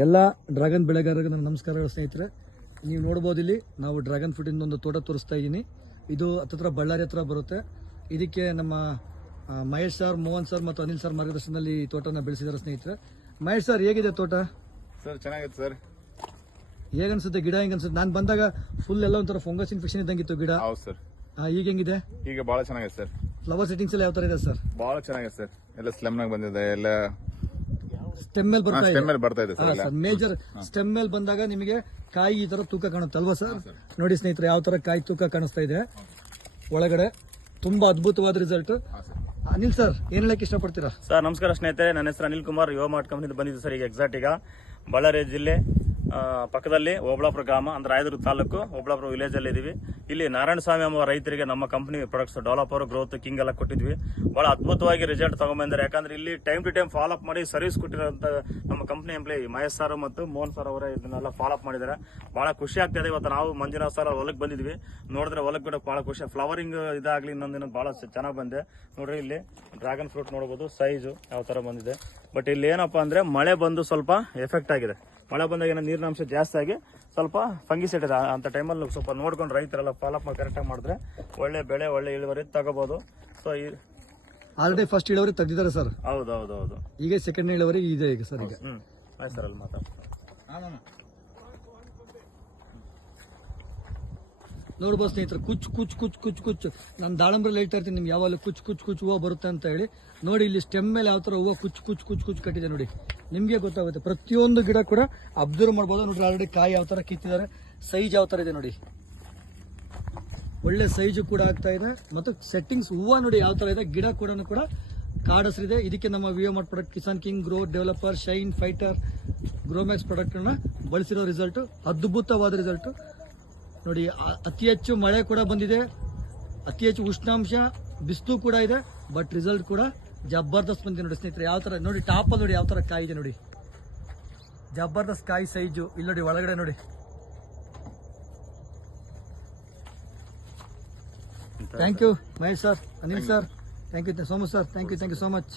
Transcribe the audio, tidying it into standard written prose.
ಎಲ್ಲ ಡ್ರ್ಯಾಗನ್ ಬೆಳೆಗಾರರಿಗೆ ನನ್ನ ನಮಸ್ಕಾರಗಳು ಸ್ನೇಹಿತರೆ. ನೀವು ನೋಡ್ಬೋದು ಇಲ್ಲಿ ನಾವು ಡ್ರ್ಯಾಗನ್ ಫ್ರೂಟಿಂದ ಒಂದು ತೋಟ ತೋರಿಸ್ತಾ ಇದ್ದೀನಿ. ಇದು ಹತ್ತಿರ ಬಳ್ಳಾರಿ ಹತ್ರ ಬರುತ್ತೆ. ಇದಕ್ಕೆ ನಮ್ಮ ಮಹೇಶ್ ಸರ್, ಮೋಹನ್ ಸರ್ ಮತ್ತು ಅನಿಲ್ ಸರ್ ಮಾರ್ಗದರ್ಶನದಲ್ಲಿ ಈ ತೋಟನ ಬೆಳೆಸಿದ್ದಾರೆ ಸ್ನೇಹಿತರೆ. ಮಹೇಶ್ ಸರ್, ಹೇಗಿದೆ ತೋಟ? ಸರ್ ಚೆನ್ನಾಗಿದೆ ಸರ್. ಹೇಗನ್ಸುತ್ತೆ ಗಿಡ? ಹೆಂಗ್ ಅನ್ಸುತ್ತೆ? ನಾನು ಬಂದಾಗ ಫುಲ್ ಎಲ್ಲ ಒಂಥರ ಫಂಗಸ್ ಇನ್ಫೆಕ್ಷನ್ ಇದ್ದಂಗಿತ್ತು ಗಿಡ. ಹೌದು ಸರ್. ಈಗ ಹೆಂಗಿದೆ? ಈಗ ಬಹಳ ಚೆನ್ನಾಗಿದೆ ಸರ್. ಫ್ಲವರ್ ಸೆಟ್ಟಿಂಗ್ಸ್ ಎಲ್ಲ ಯಾವ ತರ ಇದೆ ಸರ್? ಬಹಳ ಚೆನ್ನಾಗಿದೆ ಸರ್. ಎಲ್ಲ ಸ್ಲೆಮ್ ನಾಗ ಬಂದಿದೆ, ಎಲ್ಲ ಸ್ಟೆಮ್ ಮೇಲೆ ಬರ್ತಾ ಇದೆ ಸರ್. ಮೇಜರ್ ಸ್ಟೆಮ್ ಮೇಲೆ ಬಂದಾಗ ನಿಮಗೆ ಕಾಯಿ ಈ ತರ ತೂಕ ಕಾಣುತ್ತೆ ಅಲ್ವಾ ಸರ್? ನೋಡಿ ಸ್ನೇಹಿತರೆ, ಯಾವ ತರ ಕಾಯಿ ತೂಕ ಕಾಣಿಸ್ತಾ ಇದೆ ಒಳಗಡೆ. ತುಂಬಾ ಅದ್ಭುತವಾದ ರಿಸಲ್ಟ್. ಅನಿಲ್ ಸರ್, ಏನ್ ಹೇಳಕ್ ಇಷ್ಟಪಡ್ತೀರಾ? ಸರ್ ನಮಸ್ಕಾರ ಸ್ನೇಹಿತರೆ, ನನ್ನ ಹೆಸರು ಅನಿಲ್ ಕುಮಾರ್, ಯುವ ಮಾರ್ಟ್ ಕಂಪನಿಯಿಂದ ಬಂದಿದ್ದು ಸರ್. ಈಗ ಎಕ್ಸಾಕ್ಟ್ ಈಗ ಬಳ್ಳಾರಿ ಜಿಲ್ಲೆ ಪಕ್ಕದಲ್ಲಿ ಓಬಳಾಪುರ ಗ್ರಾಮ ಅಂದ್ರೆ ರಾಯದುರ್ಗ ತಾಲೂಕು ಓಬಳಾಪುರ ವಿಲೇಜ್ ಅಲ್ಲಿ ಇದೀವಿ. ಇಲ್ಲಿ ನಾರಾಯಣಸ್ವಾಮಿ ಎಂಬ ರೈತರಿಗೆ ನಮ್ಮ company products developer, growth, king ಎಲ್ಲ ಕೊಟ್ಟಿದ್ವಿ. ಬಹಳ ಅದ್ಭುತವಾಗಿ ರಿಸಲ್ಟ್ ತಗೊಂಡ್ಬಂದಿದ್ದಾರೆ. ಯಾಕಂದ್ರೆ ಇಲ್ಲಿ time to time follow up ಮಾಡಿ ಸರ್ವಿಸ್ ಕೊಟ್ಟಿರೋಂತ ನಮ್ಮ ಕಂಪನಿ ಎಂಪ್ಲಾಯಿ ಮಹೇಶ್ ಸರ್ ಮತ್ತು ಮೋಹನ್ ಸರ್ ಅವರೇ ಇದನ್ನೆಲ್ಲ ಫಾಲೋ ಅಪ್ ಮಾಡಿದ್ದಾರೆ. ಬಹಳ ಖುಷಿ ಆಗ್ತದೆ. ಇವತ್ತು ನಾವು ಮಂಜುನಾಥ್ ಸರ್ ಹೊಲಕ್ಕೆ ಬಂದಿದ್ವಿ. ನೋಡಿದ್ರೆ ಹೊಲಕ್ಕೆ ಕೂಡ ಬಹಳ ಖುಷಿ. ಫ್ಲವರಿಂಗ್ ಇದಾಗ್ಲಿ ಇನ್ನೊಂದಿನ ಬಹಳ ಚೆನ್ನಾಗಿ ಬಂದೆ ನೋಡ್ರಿ. ಇಲ್ಲಿ ಡ್ರ್ಯಾಗನ್ ಫ್ರೂಟ್ ನೋಡಬಹುದು, ಸೈಜು ಯಾವ ತರ ಬಂದಿದೆ. ಬಟ್ ಇಲ್ಲಿ ಏನಪ್ಪಾ ಅಂದ್ರೆ ಮಳೆ ಬಂದು ಸ್ವಲ್ಪ ಎಫೆಕ್ಟ್ ಆಗಿದೆ. ಮಳೆ ಬಂದಾಗ ಏನೋ ನೀರಿನಾಂಶ ಜಾಸ್ತಿ ಆಗಿ ಸ್ವಲ್ಪ ಫಂಗಿಸೈಡ್ ಇದೆ. ಅಂತ ಟೈಮಲ್ಲಿ ಸ್ವಲ್ಪ ನೋಡ್ಕೊಂಡು ರೈತರೆಲ್ಲ ಫಾಲೋಅಪ್ ಕರೆಕ್ಟಾಗಿ ಮಾಡಿದ್ರೆ ಒಳ್ಳೆ ಬೆಳೆ, ಒಳ್ಳೆ ಇಳುವರಿ ತಗೋಬಹುದು. ಸೊ ಆಲ್ರೆಡಿ ಫಸ್ಟ್ ಇಳುವರಿ ತೆಗೆದಿದ್ದಾರೆ ಸರ್. ಹೌದು. ಈಗ ಸೆಕೆಂಡ್ ಇಳುವರಿ ಇದೆ ಈಗ ಸರ್. ಈಗ ಆಯ್ತು ಸರ್, ಅಲ್ಲಿ ಮಾತಾಡ್ತಾರೆ. ನೋಡ್ಬೋದು ಸ್ನೇಹಿತರೆ, ಕುಚ್ ನಾನು ದಾಳಂಬ್ರಲ್ಲಿ ಹೇಳ್ತಾ ಇರ್ತೀನಿ ನಿಮ್ಗೆ, ಯಾವಾಗಲೂ ಕುಚ್ ಹೂವು ಬರುತ್ತೆ ಅಂತ ಹೇಳಿ. ನೋಡಿ ಇಲ್ಲಿ ಸ್ಟೆಮ್ ಮೇಲೆ ಯಾವ ತರ ಹೂವು ಕುಚ್ ಕಟ್ಟಿದೆ ನೋಡಿ, ನಿಮ್ಗೆ ಗೊತ್ತಾಗುತ್ತೆ. ಪ್ರತಿಯೊಂದು ಗಿಡ ಕೂಡ ಅಬ್ಸರ್ವ್ ಮಾಡ್ಬೋದು. ನೋಡ್ರಿ ಆಲ್ರೆಡಿ ಕಾಯಿ ಯಾವ ತರ ಕಿತ್ತಿದ್ದಾರೆ, ಸೈಜ್ ಯಾವ ತರ ಇದೆ ನೋಡಿ, ಒಳ್ಳೆ ಸೈಜು ಕೂಡ ಆಗ್ತಾ ಇದೆ. ಮತ್ತು ಸೆಟ್ಟಿಂಗ್ಸ್ ಹೂವು ನೋಡಿ ಯಾವ ತರ ಇದೆ. ಗಿಡ ಕೂಡ ಕಾಡಸ್ರಿದೆ. ಇದಕ್ಕೆ ನಮ್ಮ Vivo mart product Kisan king, growth, developer, shine, fighter, Gromax product ಅನ್ನ ಬಳಸಿರೋ ರಿಸಲ್ಟ್ ಅದ್ಭುತವಾದ ರಿಸಲ್ಟ್ ನೋಡಿ. ಅತಿ ಹೆಚ್ಚು ಮಳೆ ಕೂಡ ಬಂದಿದೆ, ಅತಿ ಹೆಚ್ಚು ಉಷ್ಣಾಂಶ, ಬಿಸಿಲು ಕೂಡ ಇದೆ. ಬಟ್ ರಿಸಲ್ಟ್ ಕೂಡ ಜಬರ್ದಸ್ತ್ ಬಂದಿದೆ ನೋಡಿ ಸ್ನೇಹಿತರೆ. ಯಾವ ತರ ನೋಡಿ, ಟಾಪ್ ನೋಡಿ ಯಾವ ತರ ಕಾಯಿ ಇದೆ ನೋಡಿ, ಜಬರ್ದಸ್ತ್ ಕಾಯಿ ಸೈಜು. ಇಲ್ಲಿ ನೋಡಿ ಒಳಗಡೆ ನೋಡಿ. Thank you Mahesh sir, Anil sir, thank you so much sir. Thank you so much.